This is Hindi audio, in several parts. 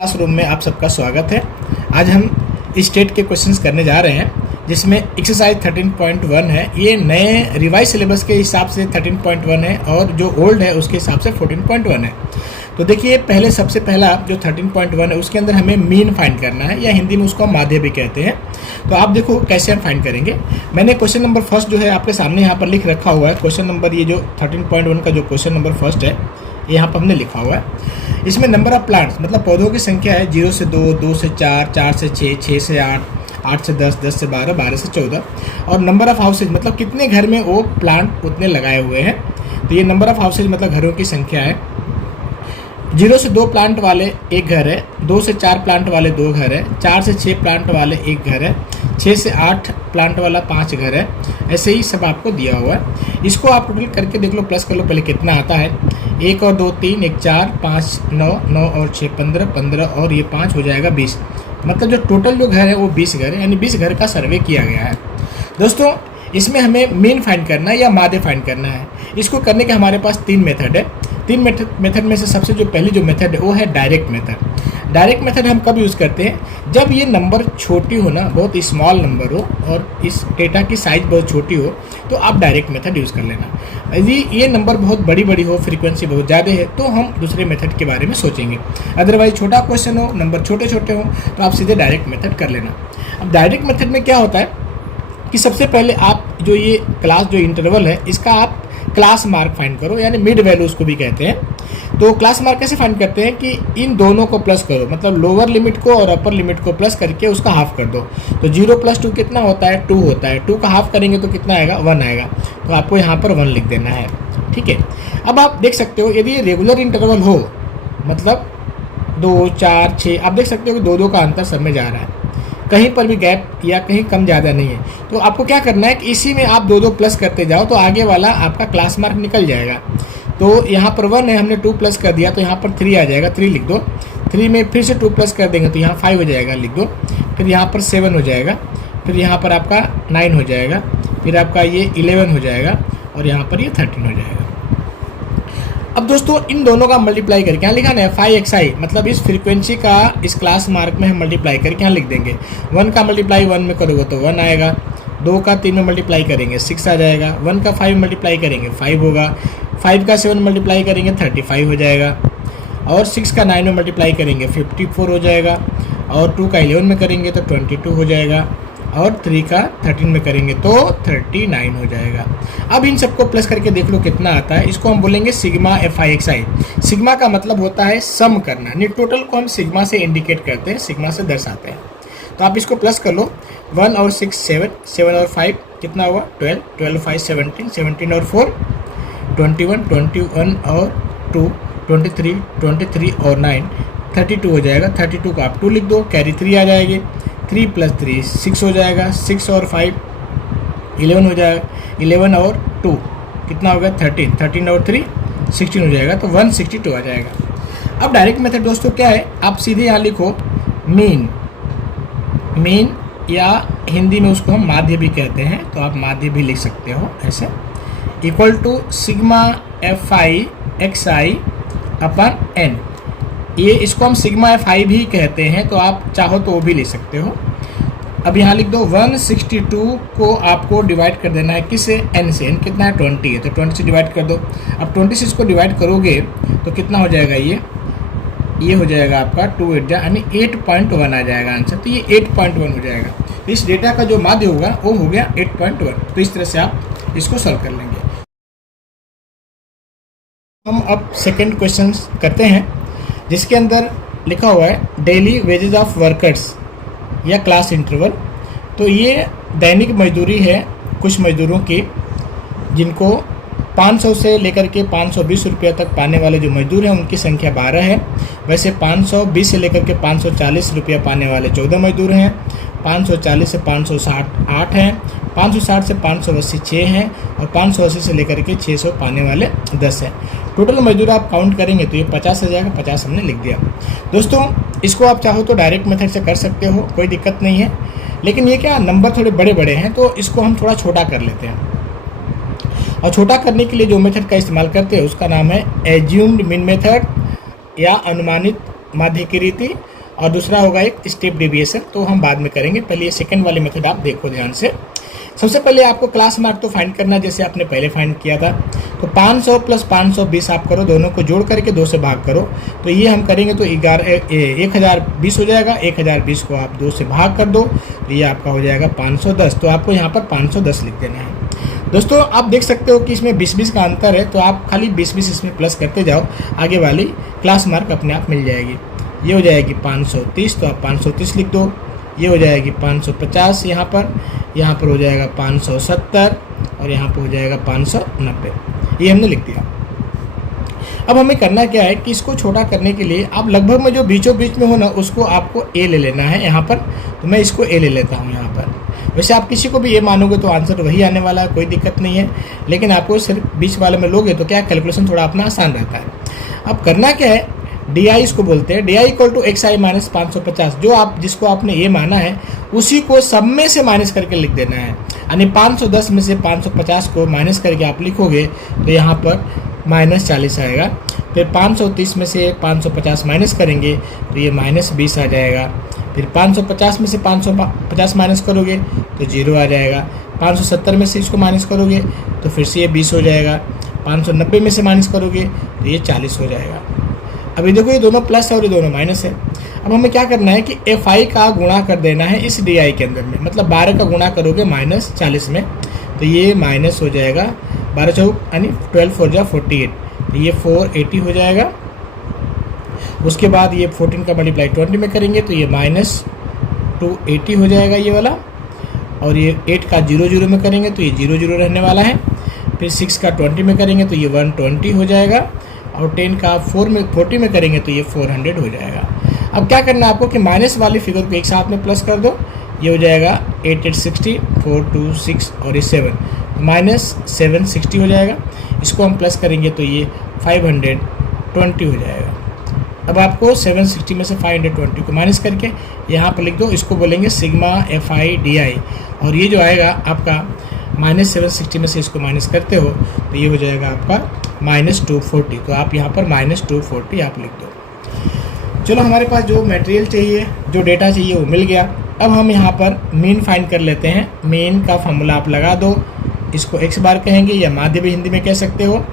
क्लासरूम में आप सबका स्वागत है। आज हम स्टेट के क्वेश्चंस करने जा रहे हैं जिसमें एक्सरसाइज 13.1 है। ये नए रिवाइज सिलेबस के हिसाब से 13.1 है और जो ओल्ड है उसके हिसाब से 14.1 है। तो देखिए, पहले सबसे पहला जो 13.1 है उसके अंदर हमें मीन फाइंड करना है, या हिंदी में उसको हम माध्य भी कहते हैं। तो आप देखो कैसे हम फाइंड करेंगे। मैंने क्वेश्चन नंबर फर्स्ट जो है आपके सामने यहाँ पर लिख रखा हुआ है। क्वेश्चन नंबर ये जो 13.1 का जो क्वेश्चन नंबर फर्स्ट है यहाँ पर हमने लिखा हुआ है। इसमें नंबर ऑफ प्लांट्स मतलब पौधों की संख्या है 0 से 2, 2 से 4, 4 से 6, 6 से 8, 8 से 10, 10 से 12, 12 से 14। और नंबर ऑफ हाउसेज मतलब कितने घर में वो प्लांट उतने लगाए हुए हैं। तो ये नंबर ऑफ हाउसेज मतलब घरों की संख्या है। 0 से 2 प्लांट वाले एक घर है, 2 से 4 प्लांट वाले 2 घर है, 4 से 6 प्लांट वाले एक घर है, 6 से 8 प्लांट वाला 5 घर है। ऐसे ही सब आपको दिया हुआ है। इसको आप टोटल करके देख लो, प्लस कर लो पहले कितना आता है। 1 और 2 3, 1 4, 5 9, 9 और 6 15, 15 और ये 5 हो जाएगा 20। मतलब जो टोटल जो घर है वो 20 घर है, यानी 20 घर का सर्वे किया गया है। दोस्तों, इसमें हमें मीन फाइंड करना है या माध्य फाइंड करना है। इसको करने के हमारे पास 3 मेथड है। 3 मेथड में से सबसे जो पहली जो मेथड है वो है डायरेक्ट मेथड। डायरेक्ट मेथड हम कब यूज़ करते हैं, जब ये नंबर छोटी हो ना, बहुत स्मॉल नंबर हो और इस डेटा की साइज़ बहुत छोटी हो, तो आप डायरेक्ट मेथड यूज़ कर लेना। यदि ये नंबर बहुत बड़ी बड़ी हो, फ्रीक्वेंसी बहुत ज़्यादा है, तो हम दूसरे मेथड के बारे में सोचेंगे। अदरवाइज छोटा क्वेश्चन हो, नंबर छोटे छोटे हो, तो आप सीधे डायरेक्ट मेथड कर लेना। अब डायरेक्ट मेथड में क्या होता है कि सबसे पहले आप जो ये क्लास जो इंटरवल है इसका आप क्लास मार्क फाइंड करो, यानी मिड वैल्यू उसको भी कहते हैं। तो क्लास मार्क कैसे फाइंड करते हैं कि इन दोनों को प्लस करो, मतलब लोअर लिमिट को और अपर लिमिट को प्लस करके उसका हाफ कर दो। तो 0 + 2 कितना होता है, 2 होता है। 2 का हाफ करेंगे तो कितना आएगा, 1 आएगा। तो आपको यहाँ पर 1 लिख देना है, ठीक है। अब आप देख सकते हो यदि ये रेगुलर इंटरवल हो, मतलब 2 4 6, आप देख सकते हो कि 2 का अंतर सब में जा रहा है, कहीं पर भी गैप या कहीं कम ज़्यादा नहीं है। तो आपको क्या करना है कि इसी में आप 2 प्लस करते जाओ, तो आगे वाला आपका क्लास मार्क निकल जाएगा। तो यहाँ पर 1 है, हमने 2 प्लस कर दिया तो यहाँ पर 3 आ जाएगा, 3 लिख दो। 3 में फिर से 2 प्लस कर देंगे तो यहाँ 5 हो जाएगा, लिख दो। फिर यहाँ पर 7 हो जाएगा, फिर यहाँ पर आपका 9 हो जाएगा, फिर आपका ये 11 हो जाएगा और यहाँ पर ये 13 हो जाएगा। अब दोस्तों, इन दोनों का मल्टीप्लाई करके यहाँ लिखा ना है 5xi, मतलब इस फ्रीक्वेंसी का इस क्लास मार्क में हम मल्टीप्लाई करके यहाँ लिख देंगे। 1 का मल्टीप्लाई 1 में करोगे तो 1 आएगा, 2 का 3 में मल्टीप्लाई करेंगे 6 आ जाएगा, 1 का 5 मल्टीप्लाई करेंगे 5 होगा, 5 का 7 मल्टीप्लाई करेंगे 35 हो जाएगा, और 6 का 9 में मल्टीप्लाई करेंगे 54 हो जाएगा, और 2 का 11 में करेंगे तो 22 हो जाएगा, और 3 का 13 में करेंगे तो 39 हो जाएगा। अब इन सबको प्लस करके देख लो कितना आता है। इसको हम बोलेंगे सिग्मा FIXI। सिग्मा का मतलब होता है सम करना, यानी टोटल को हम सिग्मा से इंडिकेट करते हैं, सिग्मा से दर्शाते हैं। तो आप इसको प्लस कर लो। 1 और 6 7, 7 और 5 कितना हुआ 12, 12 5 17, 17 और 4 21, 21 और 2 23, 23 और 9 32 हो जाएगा। 32 को आप 2 लिख दो, कैरी 3 आ जाएगी। 3 + 3 6 हो जाएगा, 6 और 5 11 हो जाएगा, 11 और 2 कितना होगा 13, 13 और 3 16 हो जाएगा, तो 162 आ जाएगा। अब डायरेक्ट मेथड दोस्तों क्या है, आप सीधे यहाँ लिखो मीन। मीन या हिंदी में उसको हम माध्य भी कहते हैं, तो आप माध्य भी लिख सकते हो ऐसे, equal to sigma FIXI upon n। ये इसको हम सिग्मा FI भी कहते हैं, तो आप चाहो तो वो भी लिख सकते हो। अब यहाँ लिख दो 162 को आपको डिवाइड कर देना है किससे, n से। n कितना है 20 है, तो 20 से डिवाइड कर दो। अब 20 से इसको डिवाइड करोगे तो कितना हो जाएगा, ये हो जाएगा आपका 2 8 यानी 8.1 आ जाएगा आंसर। तो ये 8.1 हो जाएगा। तो इस डेटा का जो माध्य होगा वो हो गया 8.1। तो इस तरह से आप इसको सॉल्व कर लेंगे। हम अब सेकेंड क्वेश्चन करते हैं, जिसके अंदर लिखा हुआ है डेली वेजेस ऑफ वर्कर्स या क्लास इंटरवल। तो ये दैनिक मजदूरी है कुछ मजदूरों की, जिनको 500 से लेकर के 520 रुपये तक पाने वाले जो मजदूर हैं उनकी संख्या 12 है। वैसे 520 से लेकर के 540 रुपये पाने वाले 14 मजदूर हैं, 540 से 560 8 हैं, 560 से 580 6 हैं, और 580 से लेकर के 600 पाने वाले 10 हैं। टोटल मजदूर आप काउंट करेंगे तो ये 50 आ जाएगा। 50 हमने लिख दिया। दोस्तों, इसको आप चाहो तो डायरेक्ट मेथड से कर सकते हो, कोई दिक्कत नहीं है। लेकिन ये क्या नंबर थोड़े बड़े बड़े हैं, तो इसको हम थोड़ा छोटा कर लेते हैं। और छोटा करने के लिए जो मेथड का इस्तेमाल करते हैं उसका नाम है एज्यूम्ड मीन मेथड या अनुमानित माध्य की रीति और दूसरा होगा एक स्टेप डेविएशन, तो हम बाद में करेंगे। पहले ये सेकंड वाले मेथड आप देखो ध्यान से। सबसे पहले आपको क्लास मार्क तो फाइंड करना है, जैसे आपने पहले फाइंड किया था। तो 500 प्लस 520 आप करो, दोनों को जोड़ करके 2 से भाग करो। तो ये हम करेंगे तो 1020 हो जाएगा। 1020 को आप 2 से भाग कर दो तो ये आपका हो जाएगा 510। तो आपको यहाँ पर 510 लिख देना है। दोस्तों आप देख सकते हो कि इसमें 20-20 का अंतर है, तो आप खाली 20-20 इसमें प्लस करते जाओ, आगे वाली क्लास मार्क अपने आप मिल जाएगी। ये हो जाएगी 530, तो आप 530 लिख दो। ये हो जाएगी 550 यहाँ पर हो जाएगा 570 और यहाँ पर हो जाएगा 590। ये हमने लिख दिया। अब हमें करना क्या है कि इसको छोटा करने के लिए आप लगभग में जो बीचों बीच में हो ना, उसको आपको ए ले लेना है यहाँ पर। तो मैं इसको ए ले लेता हूँ यहाँ पर। वैसे आप किसी को भी ये मानोगे तो आंसर वही आने वाला है, कोई दिक्कत नहीं है, लेकिन आपको सिर्फ बीच वाले में लोगे तो क्या कैलकुलेशन थोड़ा अपना आसान रहता है। अब करना क्या है, डी आई इसको बोलते हैं। D I equal to X I minus 550, जो आप जिसको आपने ये माना है उसी को सब में से माइनस करके लिख देना है। यानी 510 में से 550 को माइनस करके आप लिखोगे तो यहाँ पर -40 आएगा। फिर 530 में से 550 माइनस करेंगे तो ये -20 आ जाएगा। फिर 550 में से 550 माइनस करोगे तो 0 आ जाएगा। 570 में से इसको माइनस करोगे तो फिर से ये 20 हो जाएगा। 590 में से माइनस करोगे तो ये 40 हो जाएगा। अभी देखो ये दोनों प्लस है और ये दोनों माइनस है। अब हमें क्या करना है कि एफ आई का गुणा कर देना है इस डी आई के अंदर में, मतलब 12 का गुणा करोगे -40 में तो ये माइनस हो जाएगा। 12 चौक यानी 12 4 जा 48, तो ये 480 हो जाएगा। उसके बाद ये 14 का मल्टीप्लाई 20 में करेंगे तो ये -280 हो जाएगा ये वाला। और ये 8 का 0 में करेंगे तो ये 0 रहने वाला है। फिर 6 का 20 में करेंगे तो ये 120 हो जाएगा। और 10 का 40 में करेंगे तो ये 400 हो जाएगा। अब क्या करना है आपको कि माइनस वाली फिगर को एक साथ में प्लस कर दो। ये हो जाएगा 8 8 60, 4 2 6 और ये 7, -760 हो जाएगा। इसको हम प्लस करेंगे तो ये 520 हो जाएगा। अब आपको 760 में से 520 को माइनस करके यहाँ पर लिख दो। इसको बोलेंगे सिग्मा एफ आई डी आई। और ये जो आएगा आपका -760 में से इसको माइनस करते हो तो ये हो जाएगा आपका -240। तो आप यहाँ पर -240 आप लिख दो। चलो हमारे पास जो मटेरियल चाहिए, जो डेटा चाहिए वो मिल गया। अब हम यहाँ पर मीन फाइंड कर लेते हैं। मीन का फार्मूला आप लगा दो, इसको x बार कहेंगे या माध्य भी हिंदी में कह सकते हो।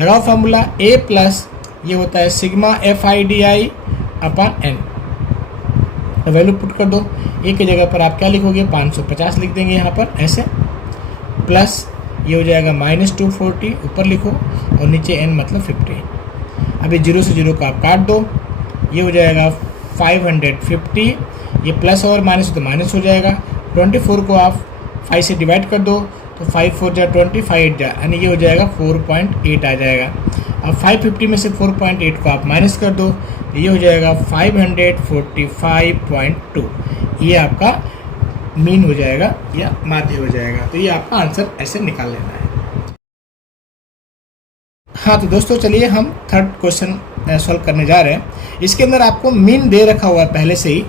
लगाओ फार्मूला a प्लस ये होता है sigma F I D I upon N. Value put कर दो। a की जगह पर आप क्या लिखोगे 550 लिख देंगे यहाँ पर ऐसे, प्लस ये हो जाएगा -240 ऊपर लिखो और नीचे n मतलब 50। अभी 0 से 0 को आप काट दो। ये हो जाएगा 550, ये प्लस और माइनस तो माइनस हो जाएगा। 24 को आप 5 से डिवाइड कर दो तो 5 4 जा 20, 5 8 जा, यानी ये हो जाएगा 4.8 आ जाएगा। अब 550 में से 4.8 को आप माइनस कर दो तो ये हो जाएगा 545.2। ये आपका मीन हो जाएगा या माध्य हो जाएगा। तो ये आपका आंसर ऐसे निकाल लेना है। हाँ तो दोस्तों चलिए हम थर्ड क्वेश्चन सॉल्व करने जा रहे हैं। इसके अंदर आपको मीन दे रखा हुआ है पहले से ही,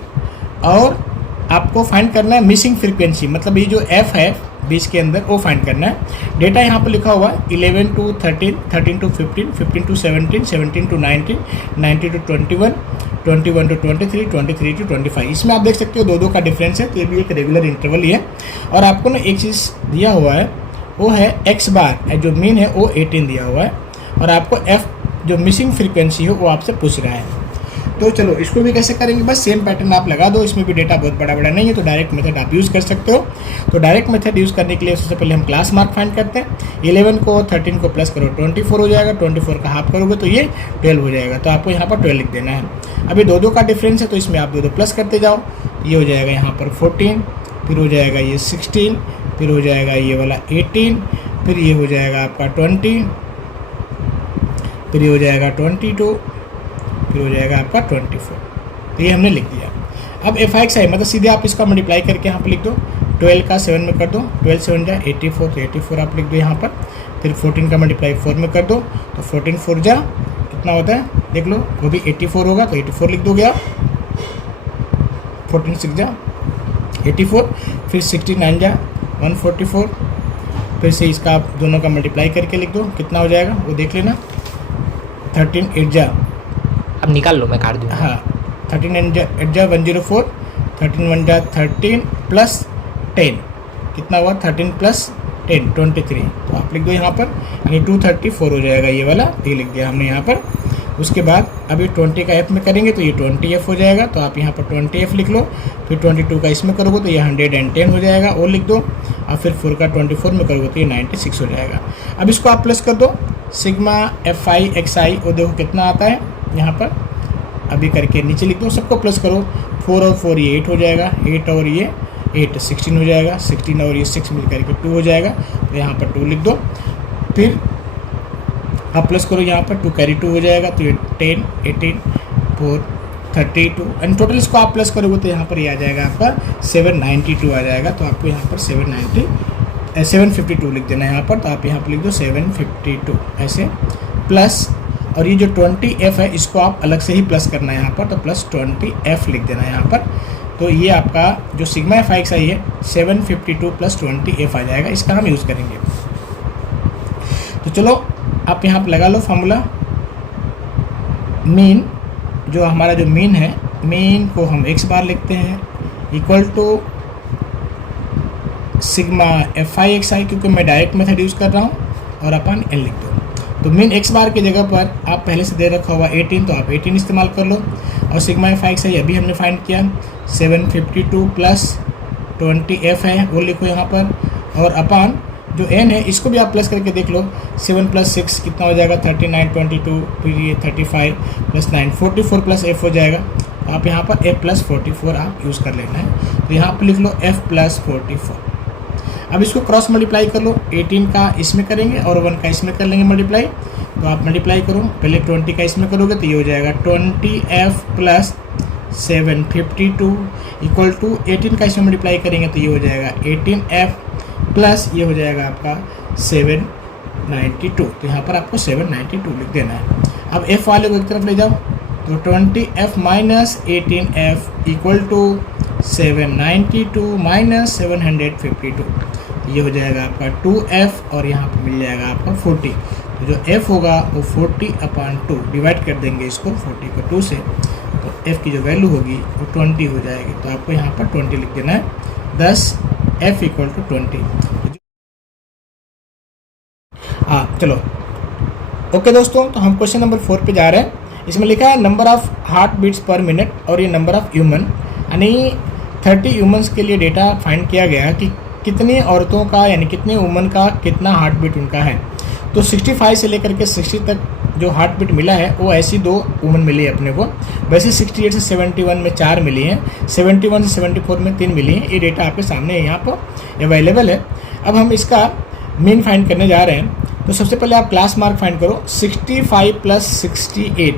और आपको फाइंड करना है मिसिंग फ्रीक्वेंसी, मतलब ये जो एफ है बीच के अंदर वो फाइंड करना है। डेटा यहाँ पर लिखा हुआ है 11 to 13, 13 to 15, 15 to 17, 17 to 19, 19 to 21, 21 to 23, 23 to 25। इसमें आप देख सकते हो 2-2 का डिफरेंस है, तो ये भी एक रेगुलर इंटरवल ही है। और आपको ना एक चीज़ दिया हुआ है वो है एक्स बार, जो मीन है वो 18 दिया हुआ है, और आपको एफ जो मिसिंग फ्रीक्वेंसी है वो आपसे पूछ रहा है। तो चलो इसको भी कैसे करेंगे, बस सेम पैटर्न आप लगा दो। इसमें भी डेटा बहुत बड़ा बड़ा नहीं है, तो डायरेक्ट मेथड आप यूज़ कर सकते हो। तो डायरेक्ट मेथड यूज़ करने के लिए सबसे पहले हम क्लास मार्क फाइंड करते हैं। 11 को 13 को प्लस करो 24 हो जाएगा। 24 का हाफ करोगे तो ये 12 हो जाएगा। तो आपको यहाँ पर 12 लिख देना है। अभी 2-2 का डिफरेंस है, तो इसमें आप 2-2 प्लस करते जाओ। ये हो जाएगा यहाँ पर 14, फिर हो जाएगा ये 16, फिर हो जाएगा ये वाला 18, फिर ये हो जाएगा आपका 20, फिर ये हो जाएगा 22, फिर हो जाएगा आपका 24। तो ये हमने लिख दिया। अब एफ एक्स आई मतलब सीधे आप इसका मल्टीप्लाई करके यहाँ पर लिख दो। 12 का 7 में कर दो, 12 7 जा 84, तो 84 आप लिख दो यहाँ पर। फिर 14 का मल्टीप्लाई 4 में कर दो, तो 14 4 जा कितना होता है देख लो, वो भी 84 होगा, तो 84 लिख दोगे आप। 14 6 जा 84, फिर 69 जा 144, फिर से इसका आप दोनों का मल्टीप्लाई करके लिख दो, कितना हो जाएगा वो देख लेना। 13 8 जा, अब निकाल लो, मैं काट दूँगा। हाँ 13 8 जा 104, 13 1 जा 13 प्लस 10 कितना हुआ 13 प्लस 10 23। तो आप लिख दो यहाँ पर, यानी 234 हो जाएगा ये वाला, ये लिख दिया हमने यहाँ पर। उसके बाद अभी 20 का एफ में करेंगे तो ये 20f हो जाएगा, तो आप यहाँ पर 20f लिख लो। फिर 22 का इसमें करोगे तो ये 110 हो जाएगा, वो लिख दो। और फिर 4 का 24 में करोगे तो ये 96 हो जाएगा। अब इसको आप प्लस कर दो, सिग्मा fi xi, वो देखो कितना आता है यहाँ पर, अभी करके नीचे लिख दो, सबको प्लस करो। 4 और 4 ये 8 हो जाएगा, 8 और ये 8 16 हो जाएगा, 16 और ये 6 मिल करके 2 हो जाएगा, तो यहाँ पर 2 लिख दो। फिर आप प्लस करो यहाँ पर, 2 कैरी 2 हो जाएगा, तो ये 10 18 4 32 एंड टोटल इसको आप प्लस करोगे तो यहाँ पर ये आ जाएगा आपका 792 आ जाएगा। तो आपको यहाँ पर 752 लिख देना है यहाँ पर, तो आप यहाँ पर लिख दो 752 ऐसे प्लस, और ये जो 20f है इसको आप अलग से ही प्लस करना है यहाँ पर, तो प्लस 20f लिख देना है यहाँ पर। तो ये आपका जो सिग्मा fi xi है 752 प्लस 20f आ जाएगा, इसका हम यूज़ करेंगे। तो चलो आप यहाँ पर लगा लो फॉर्मूला। मीन, जो हमारा जो मीन है, मीन को हम x बार लिखते हैं equal to sigma fi xi, क्योंकि मैं डायरेक्ट मेथड यूज़ कर रहा हूँ, और अपन n लिख दो। तो मीन x बार की जगह पर आप पहले से दे रखा हुआ 18, तो आप 18 इस्तेमाल कर लो। और सिग्मा fi xi अभी हमने फाइंड किया 752 प्लस 20f है, वो लिखो यहाँ पर। और अपन जो n है इसको भी आप प्लस करके देख लो, 7 प्लस 6 कितना हो जाएगा 39 22, फिर ये 35 प्लस 9 44 प्लस f हो जाएगा। तो आप यहाँ पर f प्लस 44 आप यूज़ कर लेना है, तो यहाँ पर लिख लो f प्लस 44। अब इसको क्रॉस मल्टीप्लाई कर लो, 18 का इसमें करेंगे और 1 का इसमें कर लेंगे मल्टीप्लाई। तो आप मल्टीप्लाई करो, पहले 20 का इसमें करोगे तो ये हो जाएगा 20f प्लस 752 इक्वल टू 18 का इसमें मल्टीप्लाई करेंगे तो ये हो जाएगा 18f प्लस ये हो जाएगा आपका 792। तो यहाँ पर आपको 792 लिख देना है। अब f वाले को एक तरफ ले जाओ, तो 20f minus 18f equal to 792 minus 752, ये हो जाएगा आपका 2f, और यहाँ पर मिल जाएगा आपका 40। तो जो f होगा वो 40/2, डिवाइड कर देंगे इसको 40 को 2 से, तो f की जो वैल्यू होगी वो 20 हो जाएगी। तो आपको यहाँ पर 20 लिख देना है, 10 f इक्वल टू 20। हाँ चलो ओके दोस्तों, तो हम क्वेश्चन नंबर 4 पे जा रहे हैं। इसमें लिखा है number of heart beats per minute, और ये नंबर ऑफ ह्यूमन, यानी 30 ह्यूमन्स के लिए डेटा फाइंड किया गया कि कितनी औरतों का, यानी कितने वुमन का कितना हार्ट बीट उनका है। तो 65 से लेकर के 60 तक जो हार्ट बीट मिला है वो ऐसी 2 वुमन मिली है अपने को। वैसे 68 से 71 में 4 मिली हैं, 71 से 74 में 3 मिली हैं। ये डेटा आपके सामने यहाँ पर अवेलेबल है। अब हम इसका मीन फाइंड करने जा रहे हैं। तो सबसे पहले आप क्लास मार्क फाइंड करो, 65 प्लस 68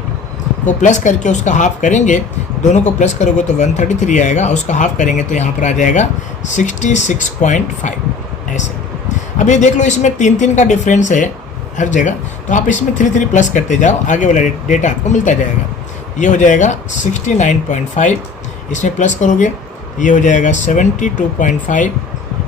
को प्लस करके उसका हाफ करेंगे, दोनों को प्लस करोगे तो 133 आएगा, और उसका हाफ करेंगे तो यहाँ पर आ जाएगा 66.5 ऐसे। अब ये देख लो इसमें 3 का डिफरेंस है हर जगह, तो आप इसमें 3 प्लस करते जाओ, आगे वाला डेटा आपको मिलता जाएगा। ये हो जाएगा 69.5, इसमें प्लस करोगे ये हो जाएगा 72.5,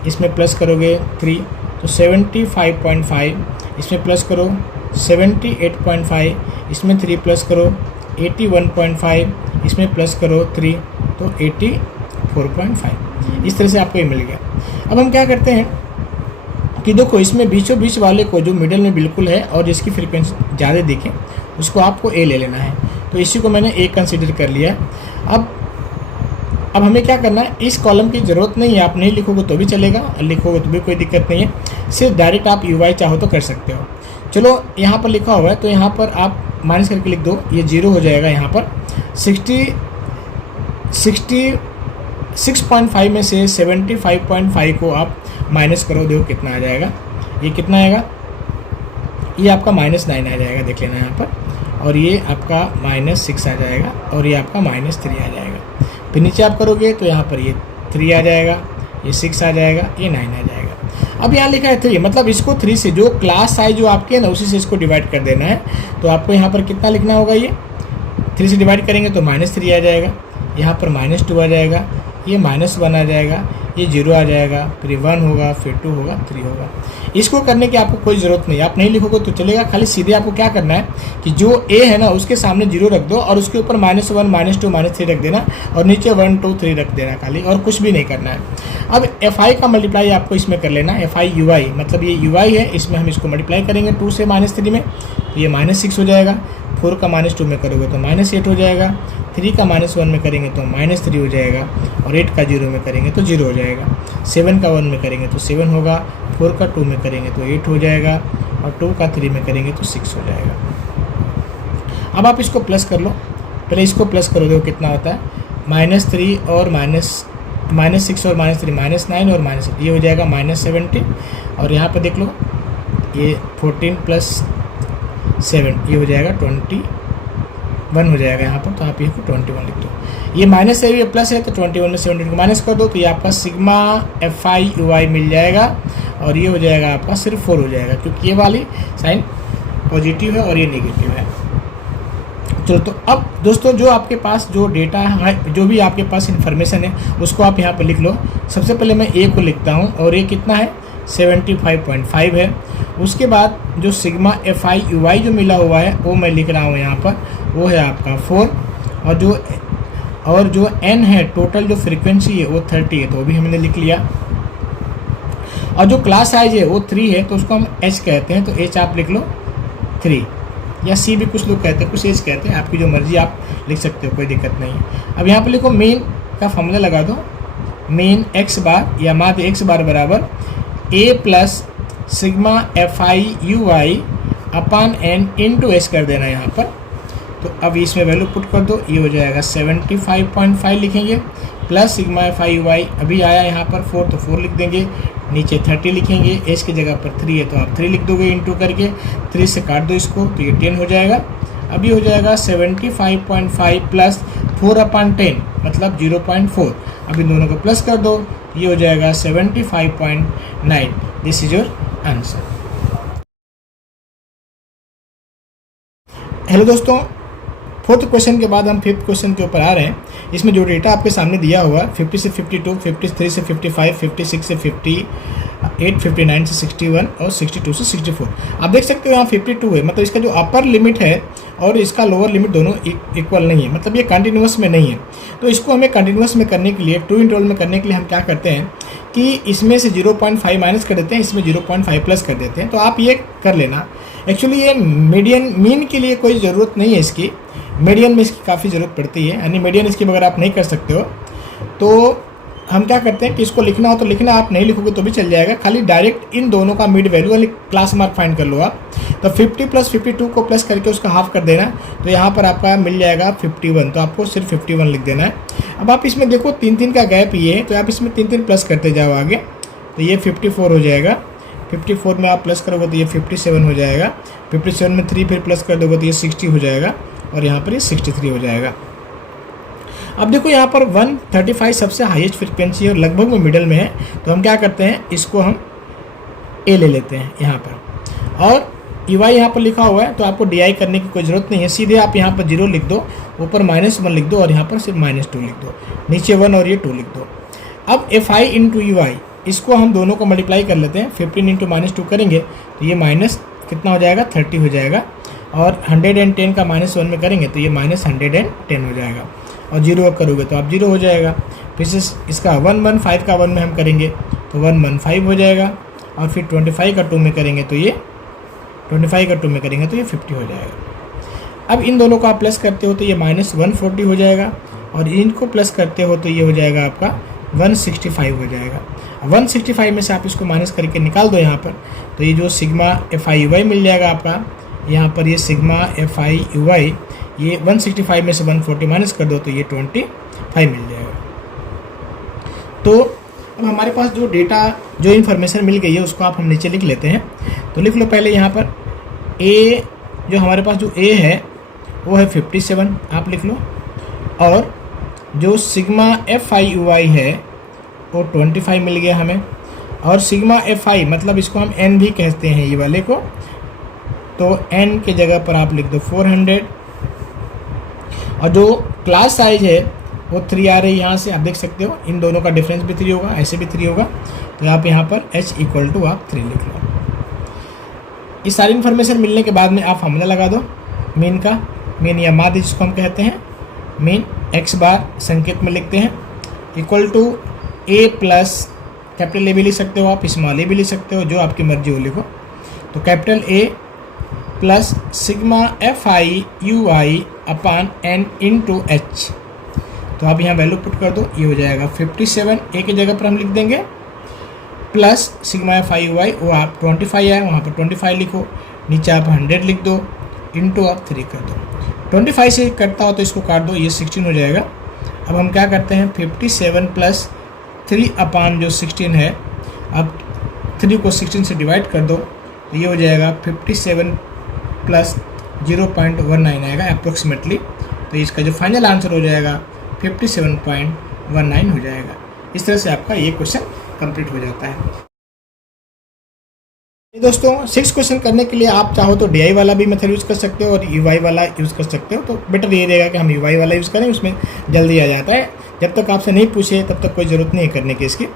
इसमें प्लस करोगे 3 तो 75.5, इसमें प्लस करो 78.5, इसमें 3 प्लस करो 81.5, इसमें प्लस करो 3 तो 84.5। इस तरह से आपको ये मिल गया। अब हम क्या करते हैं कि देखो इसमें बीचों बीच वाले को जो मिडल में बिल्कुल है और जिसकी फ्रीक्वेंसी ज़्यादा दिखे उसको आपको ए ले लेना है। तो इसी को मैंने ए कंसीडर कर लिया। अब हमें क्या करना है, इस कॉलम की ज़रूरत नहीं है, आप नहीं लिखोगे तो भी चलेगा और लिखोगे तो भी कोई दिक्कत नहीं है, सिर्फ डायरेक्ट आप यूआई चाहो तो कर सकते हो। चलो यहाँ पर लिखा हुआ है तो यहाँ पर आप माइनस करके लिख दो, ये 0 हो जाएगा। यहाँ पर 66.5 में से 75.5 को आप माइनस करो, देखो कितना आ जाएगा। ये कितना आएगा, ये आपका -9 आ जाएगा, देख लेना यहाँ पर, और ये आपका -6 आ जाएगा, और ये आपका -3 आ जाएगा। फिर नीचे आप करोगे तो यहाँ पर ये 3 आ जाएगा, ये 6 आ जाएगा, ये 9 आ जाएगा। अब यहाँ लिखा है 3, मतलब इसको 3 से जो क्लास साइज जो आपके है ना उसी से इसको डिवाइड कर देना है। तो आपको यहाँ पर कितना लिखना होगा, ये 3 से डिवाइड करेंगे तो -3 आ जाएगा, यहाँ पर -2 आ जाएगा, ये -1 आ जाएगा, ये 0 आ जाएगा, फिर 1 होगा, फिर 2 होगा, 3 होगा। इसको करने की आपको कोई ज़रूरत नहीं, आप नहीं लिखोगे तो चलेगा। खाली सीधे आपको क्या करना है कि जो a है ना उसके सामने 0 रख दो और उसके ऊपर -1, -2, -3 रख देना और नीचे 1, 2, 3 रख देना खाली, और कुछ भी नहीं करना है। अब fi का मल्टीप्लाई आपको इसमें कर लेना, fi ui, मतलब ये ui है, इसमें हम इसको मल्टीप्लाई करेंगे 2 से -3 में, तो ये -6 हो जाएगा। 4 का -2 में करोगे तो -8 हो जाएगा। 3 का -1 में करेंगे तो -3 हो जाएगा, और 8 का 0 में करेंगे तो 0 हो जाएगा। 7 का 1 में करेंगे तो 7 होगा, 4 का 2 में करेंगे तो 8 हो जाएगा, और 2 का 3 में करेंगे तो 6 हो जाएगा। अब आप इसको प्लस कर लो, पहले इसको प्लस करो, देखो कितना होता है, -3 और -6 और -3 -9 और -8, ये हो जाएगा -17, और यहाँ पे देख लो ये 14 + 7 ये हो जाएगा 21 हो जाएगा यहाँ पर, तो आप ये को 21 लिख दो। ये माइनस है, ये प्लस है, तो 21 में 17 को माइनस कर दो, तो ये आपका सिग्मा fi ui मिल जाएगा, और ये हो जाएगा आपका सिर्फ 4 हो जाएगा, क्योंकि ये वाली साइन पॉजिटिव है और ये नेगेटिव है। चलो, तो अब दोस्तों जो आपके पास जो डेटा है, जो भी आपके पास इन्फॉर्मेशन है, उसको आप यहाँ पर लिख लो। सबसे पहले मैं a को लिखता हूँ, और ये कितना है 75.5 है। उसके बाद जो सिग्मा fi ui जो मिला हुआ है वो मैं लिख रहा हूँ यहाँ पर, वो है आपका 4, और जो n है टोटल जो फ्रीक्वेंसी है वो 30 है, तो वो भी हमने लिख लिया। और जो क्लास साइज है वो 3 है, तो उसको हम h कहते हैं, तो h आप लिख लो 3, या c भी कुछ लोग कहते हैं, कुछ h कहते हैं, आपकी जो मर्जी आप लिख सकते हो, कोई दिक्कत नहीं है। अब यहाँ पर लिखो मेन का फॉर्मूला लगा दो, मेन x बार या माध्य x बार बराबर a plus sigma fi ui upon n into s कर देना यहाँ पर। तो अब इसमें वैल्यू पुट कर दो, ये हो जाएगा 75.5 लिखेंगे, प्लस सिग्मा fi ui अभी आया यहाँ पर 4, तो 4 लिख देंगे, नीचे 30 लिखेंगे, s की जगह पर 3 है तो आप 3 लिख दोगे इंटू करके, 3 से काट दो इसको, तो ये 10 हो जाएगा। अभी हो जाएगा 75.5 प्लस 4/10 मतलब 0.4, अभी दोनों को प्लस कर दो, ये हो जाएगा 75.9। This is your answer. Hello दोस्तों, 4th क्वेश्चन के बाद हम 5th क्वेश्चन के ऊपर आ रहे हैं। इसमें जो डेटा आपके सामने दिया हुआ है 50 से 52, 53 से 55, 56 से 58, 59 से 61 और 62 से 64। आप देख सकते हो यहाँ 52 है, मतलब इसका जो अपर लिमिट है और इसका लोअर लिमिट दोनों इक्वल नहीं है, मतलब ये कंटिन्यूस में नहीं है। तो इसको हमें कंटिन्यूस में करने के लिए, टू इंटरवल में करने के लिए हम क्या करते हैं कि इसमें से 0.5 माइनस कर देते हैं, इसमें 0.5 प्लस कर देते हैं। तो आप ये कर लेना। एक्चुअली ये मीन के लिए कोई ज़रूरत नहीं है इसकी, मीडियन में इसकी काफ़ी ज़रूरत पड़ती है, यानी मीडियन इसकी बगैर आप नहीं कर सकते हो। तो हम क्या करते हैं कि इसको लिखना हो तो लिखना, आप नहीं लिखोगे तो भी चल जाएगा, खाली डायरेक्ट इन दोनों का मिड वैल्यू वाली क्लास मार्क फाइंड कर लो आप। तो 50 + 52 को प्लस करके उसका हाफ कर देना, तो यहाँ पर आपका मिल जाएगा 51, तो आपको सिर्फ 51 लिख देना है। अब आप इसमें देखो 3-3 का गैप ये है, तो आप इसमें 3-3 प्लस करते जाओ आगे, तो ये 54 हो जाएगा। 54 में आप प्लस करोगे तो ये 57 हो जाएगा, 57 में 3 फिर प्लस कर दोगे तो ये 60 हो जाएगा, और यहाँ पर ये 63 हो जाएगा। अब देखो यहाँ पर 135 सबसे हाईएस्ट फ्रीक्वेंसी और लगभग में मिडल में है, तो हम क्या करते हैं इसको हम ए ले लेते हैं यहाँ पर, और ey यहाँ पर लिखा हुआ है तो आपको di करने की कोई ज़रूरत नहीं है, सीधे आप यहाँ पर 0 लिख दो, ऊपर -1 लिख दो और यहाँ पर सिर्फ -2 लिख दो, नीचे 1 और ये 2 लिख दो। अब fi इंटू ui इसको हम दोनों को मल्टीप्लाई कर लेते हैं, 15 इंटू -2 करेंगे तो ये माइनस कितना हो जाएगा 30 हो जाएगा, और 110 का -1 में करेंगे तो ये -110 हो जाएगा, और 0 करोगे तो आप 0 हो जाएगा। फिर से इसका 115 का 1 में हम करेंगे तो 115 हो जाएगा, और फिर 25 का 2 में करेंगे तो ये 25 का 2 में करेंगे तो ये 50 हो जाएगा। अब इन दोनों को आप प्लस करते हो तो ये -140 हो जाएगा, और इनको प्लस करते हो तो ये हो जाएगा आपका 165 हो जाएगा। 165 में से आप इसको माइनस करके निकाल दो यहाँ पर, तो ये जो सिग्मा fi ui मिल जाएगा आपका, यहाँ पर ये सिग्मा fi ui, ये 165 में से 140 माइनस कर दो तो ये 25 मिल जाएगा। तो अब हमारे पास जो डेटा, जो इन्फॉर्मेशन मिल गई है उसको आप हम नीचे लिख लेते हैं। तो लिख लो पहले यहाँ पर a, जो हमारे पास जो a है वो है 57, आप लिख लो, और जो सिग्मा fi ui है वो 25 मिल गया हमें, और सिग्मा fi मतलब इसको हम n भी कहते हैं ये वाले को, तो n के जगह पर आप लिख दो 400, और जो क्लास साइज है वो 3 आ रही है यहाँ से, आप देख सकते हो इन दोनों का डिफरेंस भी 3 होगा, ऐसे भी 3 होगा, तो आप यहाँ पर h इक्वल टू आप 3 लिख लो। ये सारी इन्फॉर्मेशन मिलने के बाद में आप फार्मूला लगा दो मीन का। मीन या माध्य जिसको हम कहते हैं, मीन x बार संकेत में लिखते हैं equal to a plus capital A भी लिख सकते हो आप, स्मॉल ए भी लिख सकते हो, जो आपकी मर्जी हो लिखो। तो capital A plus sigma FI UI upon n into H. तो आप यहाँ वैल्यू पुट कर दो, ये हो जाएगा 57, ए की जगह पर हम लिख देंगे, प्लस सिग्मा FI UI वो आप 25 है, वहाँ पर 25 लिखो, नीचे आप 100 लिख दो, इंटू आप 3 कर दो। 25 से कटता हो तो इसको काट दो, ये 16 हो जाएगा। अब हम क्या करते हैं, 57 प्लस 3 अपान जो 16 है, अब 3 को 16 से डिवाइड कर दो, तो ये हो जाएगा 57 प्लस 0.19 आएगा अप्रोक्सीमेटली। तो इसका जो फाइनल आंसर हो जाएगा 57.19 हो जाएगा। इस तरह से आपका ये क्वेश्चन कंप्लीट हो जाता है। दोस्तों 6 क्वेश्चन करने के लिए आप चाहो तो DI वाला भी मेथड यूज़ कर सकते हो और UI वाला यूज़ कर सकते हो। तो बेटर ये रहेगा कि हम UI वाला यूज़ करें, उसमें जल्दी आ जाता है। जब तक आपसे नहीं पूछे तब तक कोई ज़रूरत नहीं है करने की इसकी।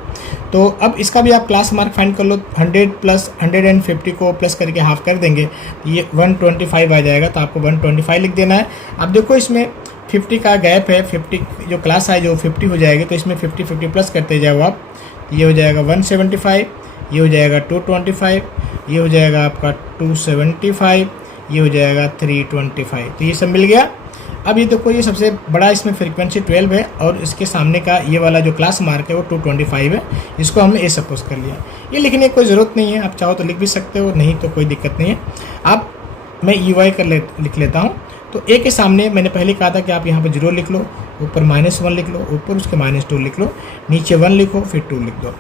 तो अब इसका भी आप क्लास मार्क फाइंड कर लो। 100 प्लस 150 को प्लस करके हाफ कर देंगे तो ये 125 आ जाएगा, तो आपको 125 लिख देना है। अब देखो इसमें 50 का गैप है, 50 जो क्लास है जो 50 हो जाएगी, तो इसमें 50 प्लस करते जाओ आप, ये हो जाएगा 175, ये हो जाएगा 225, ये हो जाएगा आपका 275, ये हो जाएगा 325। तो ये सब मिल गया। अब ये देखो ये सबसे बड़ा इसमें फ्रीक्वेंसी 12 है और इसके सामने का ये वाला जो क्लास मार्क है वो 225 है, इसको हमने ए सपोज कर लिया। ये लिखने की कोई ज़रूरत नहीं है, आप चाहो तो लिख भी सकते हो, नहीं तो कोई दिक्कत नहीं है। आप मैं UI लिख लेता हूँ। तो ए के सामने मैंने पहले कहा था कि आप यहाँ पर 0 लिख लो, ऊपर -1 लिख लो, ऊपर उसके -2 लिख लो, नीचे 1 लिखो, फिर 2 लिख दो।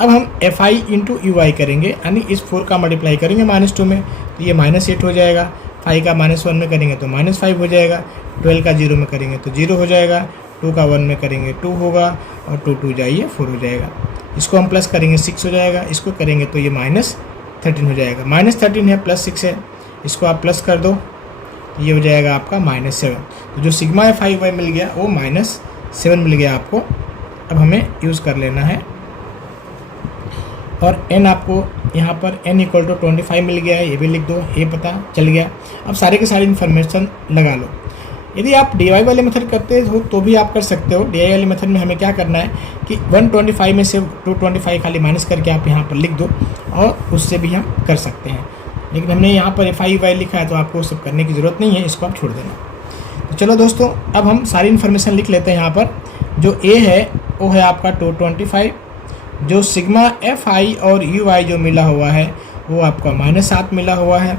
अब हम FI इंटू UI करेंगे, यानी इस 4 का मल्टीप्लाई करेंगे -2 में, तो ये -8 हो जाएगा। 5 का -1 में करेंगे तो -5 हो जाएगा। 12 का 0 में करेंगे तो 0 हो जाएगा। 2 का 1 में करेंगे 2 होगा, और 2 2 जाइए 4 हो जाएगा। इसको हम प्लस करेंगे 6 हो जाएगा। इसको करेंगे तो ये -13 हो जाएगा। -13 है प्लस 6 है, इसको आप प्लस कर दो, तो ये हो जाएगा आपका -7। तो जो सिग्मा FI UI मिल गया वो -7 मिल गया आपको। अब हमें यूज़ कर लेना है, और n आपको यहाँ पर n इक्वल टू 25 मिल गया है, ये भी लिख दो, ये पता चल गया। अब सारे के सारे इन्फॉर्मेशन लगा लो। यदि आप DI वाले मेथड करते हो तो भी आप कर सकते हो। DI वाले मेथड में हमें क्या करना है कि 125 में से 225 खाली माइनस करके आप यहाँ पर लिख दो, और उससे भी हम कर सकते हैं। लेकिन हमने यहाँ पर FI UI लिखा है तो आपको सब करने की ज़रूरत नहीं है, इसको आप छोड़ देना। तो चलो दोस्तों, अब हम सारी इन्फॉर्मेशन लिख लेते हैं। यहाँ पर जो A है वो है आपका 225, जो सिग्मा FI और UI जो मिला हुआ है वो आपका -7 मिला हुआ है।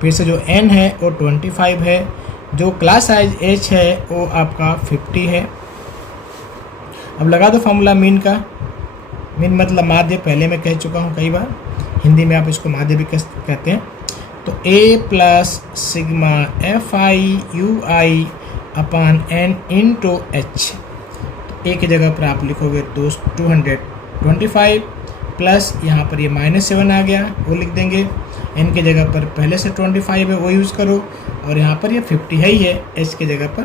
फिर से जो n है वो 25 है, जो क्लास साइज h है वो आपका 50 है। अब लगा दो फॉर्मूला मीन का। मीन मतलब माध्य, पहले मैं कह चुका हूँ कई बार, हिंदी में आप इसको माध्य भी कहते हैं। तो A plus sigma FI UI upon n into H. तो A की जगह पर आप लिखोगे 225 प्लस यहाँ पर ये -7 आ गया, वो लिख देंगे। n की जगह पर पहले से 25 है वो यूज़ करो, और यहाँ पर ये 50 है ही है। h की जगह पर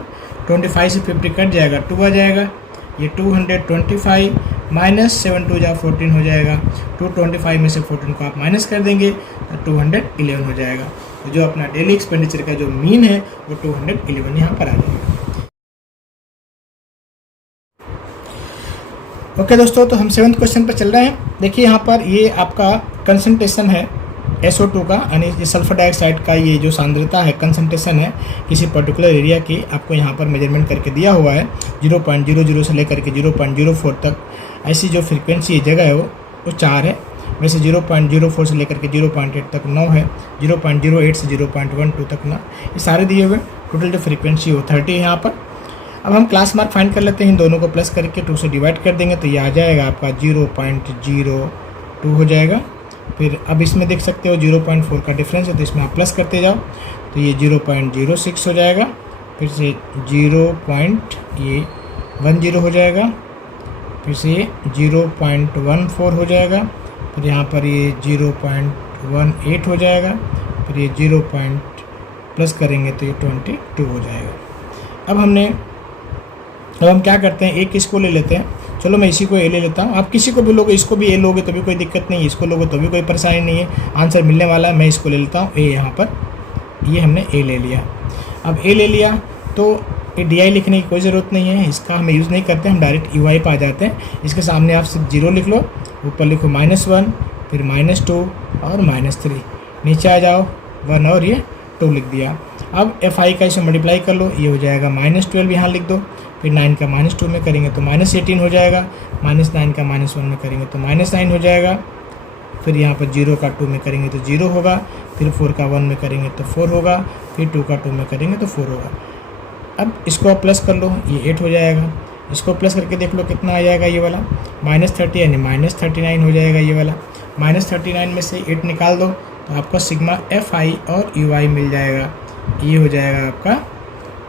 25 से 50 कट जाएगा, 2 आ जाएगा। ये 225 -7 2 जा 14 हो जाएगा। 225 में से 14 को आप माइनस कर देंगे तो 211 हो जाएगा। तो जो अपना डेली एक्सपेंडिचर का जो मीन है वो 211 यहाँ पर आ जाएगा। ओके दोस्तों, तो हम 7th क्वेश्चन पर चल रहे हैं। देखिए यहाँ पर ये आपका कंसंट्रेशन है SO2 का, यानी ये सल्फर डाइऑक्साइड का ये जो सांद्रता है, कंसंट्रेशन है किसी पर्टिकुलर एरिया की, आपको यहाँ पर मेजरमेंट करके दिया हुआ है। 0.00 से लेकर के 0.04 तक ऐसी जो फ्रीक्वेंसी जगह है वो 4 है। वैसे 0.04 से लेकर के 0.8 तक 9 है, 0.08 से 0.12 तक 9, ये सारे दिए हुए। टोटल जो फ्रीक्वेंसी वो 30 है यहाँ पर। अब हम क्लास मार्क फाइंड कर लेते हैं, इन दोनों को प्लस करके 2 से डिवाइड कर देंगे तो ये आ जाएगा आपका 0.02 हो जाएगा। फिर अब इसमें देख सकते हो 0.4 का डिफरेंस है, तो इसमें आप प्लस करते जाओ तो ये 0.06 हो जाएगा। फिर से 0.10 हो जाएगा, फिर से ये 0.14 हो जाएगा, फिर यहाँ पर ये 0.18 हो जाएगा, फिर ये 0. प्लस करेंगे तो ये 22 हो जाएगा। अब हमने अब हम क्या करते हैं, एक इसको ले लेते हैं, चलो मैं इसी को ए ले लेता हूँ, आप किसी को भी लोगे, इसको भी ए लोगे तो भी कोई दिक्कत नहीं है, इसको लोगे तो भी कोई परेशानी नहीं है, आंसर मिलने वाला है। मैं इसको ले लेता हूँ ए, यहाँ पर ये हमने ए ले लिया। अब ए ले लिया तो ये डी आई लिखने की कोई ज़रूरत नहीं है, इसका हम यूज़ नहीं करते, हम डायरेक्ट यू आई पर आ जाते हैं। इसके सामने आप सिर्फ 0 लिख लो, ऊपर लिखो -1, फिर -2 और -3, नीचे आ जाओ 1 और ये 2 लिख दिया। अब एफ आई का इसे मल्टीप्लाई कर लो, ये हो जाएगा -12 यहाँ लिख दो, फिर 9 का -2 में करेंगे तो -18 हो जाएगा, -9 का -1 में करेंगे तो -9 हो जाएगा, फिर यहाँ पर 0 का 2 में करेंगे तो 0 होगा, फिर 4 का 1 में करेंगे तो 4 होगा, फिर 2 का 2 में करेंगे तो 4 होगा। अब इसको आप प्लस कर लो, ये 8 हो जाएगा, इसको प्लस करके देख लो कितना आ जाएगा, ये वाला -30 यानी -39 हो जाएगा ये वाला। -39 में से 8 निकाल दो तो आपको सिग्मा एफ आई और यू आई मिल जाएगा, ये हो जाएगा आपका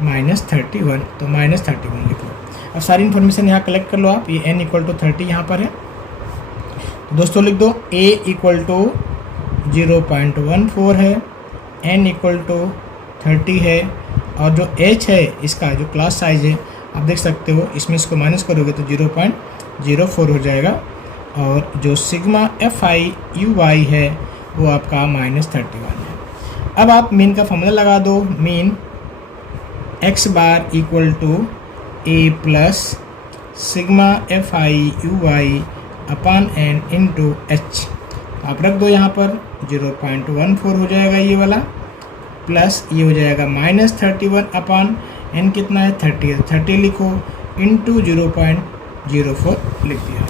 -31, तो -31 लिख लो। अब सारी इन्फॉर्मेशन यहाँ कलेक्ट कर लो आप, ये n = 30 यहाँ पर है, तो दोस्तों लिख दो a = 0.14 है, n = 30 है, और जो h है इसका जो क्लास साइज है आप देख सकते हो, इसमें इसको माइनस करोगे तो 0.04 हो जाएगा, और जो sigma F I U Y है वो आपका -31 है। अब आप मीन का फॉर्मूला लगा दो, mean x bar = a plus sigma F I U Y upon n into h, आप रख दो यहाँ पर 0.14 हो जाएगा ये वाला, प्लस ये हो जाएगा -31 अपॉन n कितना है 30 लिखो, इंटू 0.04 लिख दिया।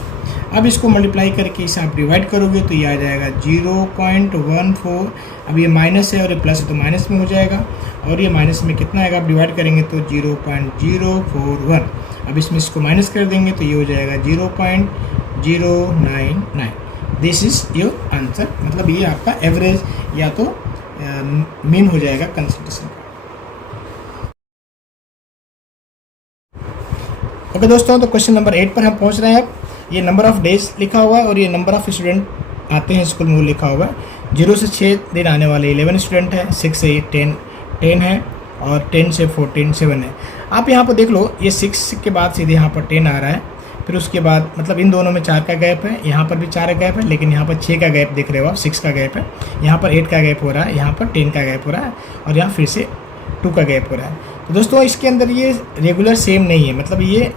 अब इसको मल्टीप्लाई करके इसे आप डिवाइड करोगे तो ये आ जाएगा 0.14, अब ये माइनस है और ये प्लस है तो माइनस में हो जाएगा, और ये माइनस में कितना आएगा आप डिवाइड करेंगे तो 0.041, अब इसमें इसको माइनस कर देंगे तो ये हो जाएगा 0.099। दिस इज़ योर आंसर, मतलब ये आपका एवरेज या तो मीन हो जाएगा कंसंट्रेशन का। ओके दोस्तों, तो क्वेश्चन नंबर 8 पर हम पहुंच रहे हैं। अब ये नंबर ऑफ डेज लिखा हुआ है और ये नंबर ऑफ स्टूडेंट आते हैं स्कूल में वो लिखा हुआ है। 0 से 6 दिन आने वाले 11 स्टूडेंट हैं, 6 से 10 है, और 10 से 14 7 है। आप यहाँ पर देख लो, ये 6 के बाद सीधे यहाँ पर 10 आ रहा है, फिर उसके बाद मतलब इन दोनों में 4 का गैप है, यहाँ पर भी 4 का गैप है, लेकिन यहाँ पर 6 का गैप देख रहे हो आप, 6 का गैप है, यहाँ पर 8 का गैप हो रहा है, यहाँ पर 10 का गैप हो रहा है, और यहाँ फिर से 2 का गैप हो रहा है। तो दोस्तों इसके अंदर ये रेगुलर सेम नहीं है, मतलब ये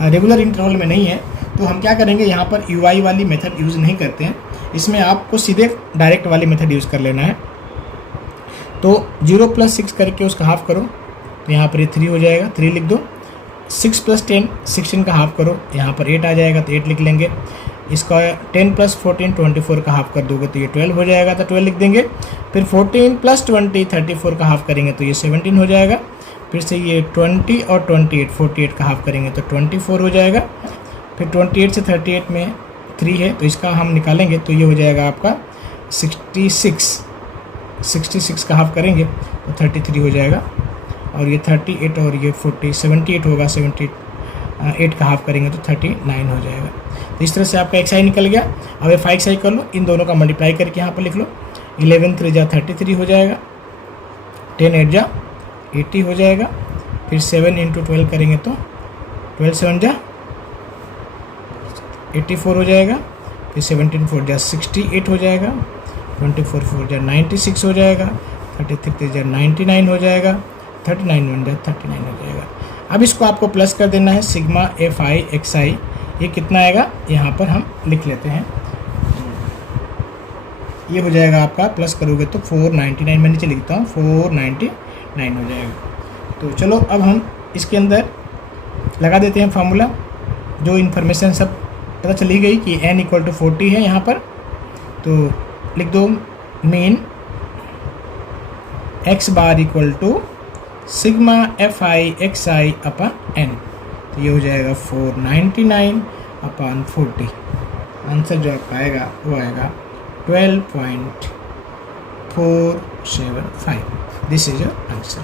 रेगुलर इंटरवल में नहीं है, तो हम क्या करेंगे यहाँ पर यू आई वाली मेथड यूज़ नहीं करते हैं, इसमें आपको सीधे डायरेक्ट वाली मेथड यूज़ कर लेना है। तो 0 + 6 करके उसका हाफ करो तो यहाँ पर ये 3 हो जाएगा, 3 लिख दो। 6 + 10 16 का हाफ करो, यहाँ पर 8 आ जाएगा तो 8 लिख लेंगे। इसका 10 + 14 24 का हाफ कर दोगे तो ये 12 हो जाएगा तो 12 लिख देंगे। फिर 14 + 20 34 का हाफ करेंगे तो ये 17 हो जाएगा। फिर से ये 20 और 28 48 का हाफ करेंगे तो 24 हो जाएगा। फिर 28 से 38 में 3 है तो इसका हम निकालेंगे तो ये हो जाएगा आपका 66 का हाफ करेंगे तो 33 हो जाएगा। और ये 38 और ये 40 78 होगा, 78 का हाफ करेंगे तो 39 हो जाएगा। तो इस तरह से आपका एक्स आई निकल गया। अब एफ आई एक्स आई कर लो, इन दोनों का मल्टीप्लाई करके यहाँ पर लिख लो। 11 3 जा 33 हो जाएगा, 10 8 जा 80 हो जाएगा। फिर 7 × 12 करेंगे तो 12 7 जा 84 हो जाएगा। फिर 17 4 जा 68 हो जाएगा। 24 4 जा 96 हो जाएगा। 33 3 जा 99 हो जाएगा। 39 1 जा 39 हो जाएगा। अब इसको आपको प्लस कर देना है, सिग्मा एफ आई एक्स आई ये कितना आएगा यहाँ पर हम लिख लेते हैं। ये हो जाएगा आपका, प्लस करोगे तो 499, मैं नीचे लिखता हूँ 499 हो जाएगा। तो चलो अब हम इसके अंदर लगा देते हैं फार्मूला। जो इन्फॉर्मेशन सब पता चली गई कि n = 40 है यहाँ पर, तो लिख दो mean x bar = sigma F आई एक्स आई अपॉन n। तो ये हो जाएगा 499/40। आंसर जो आपका आएगा वो आएगा 12.475। This is your answer.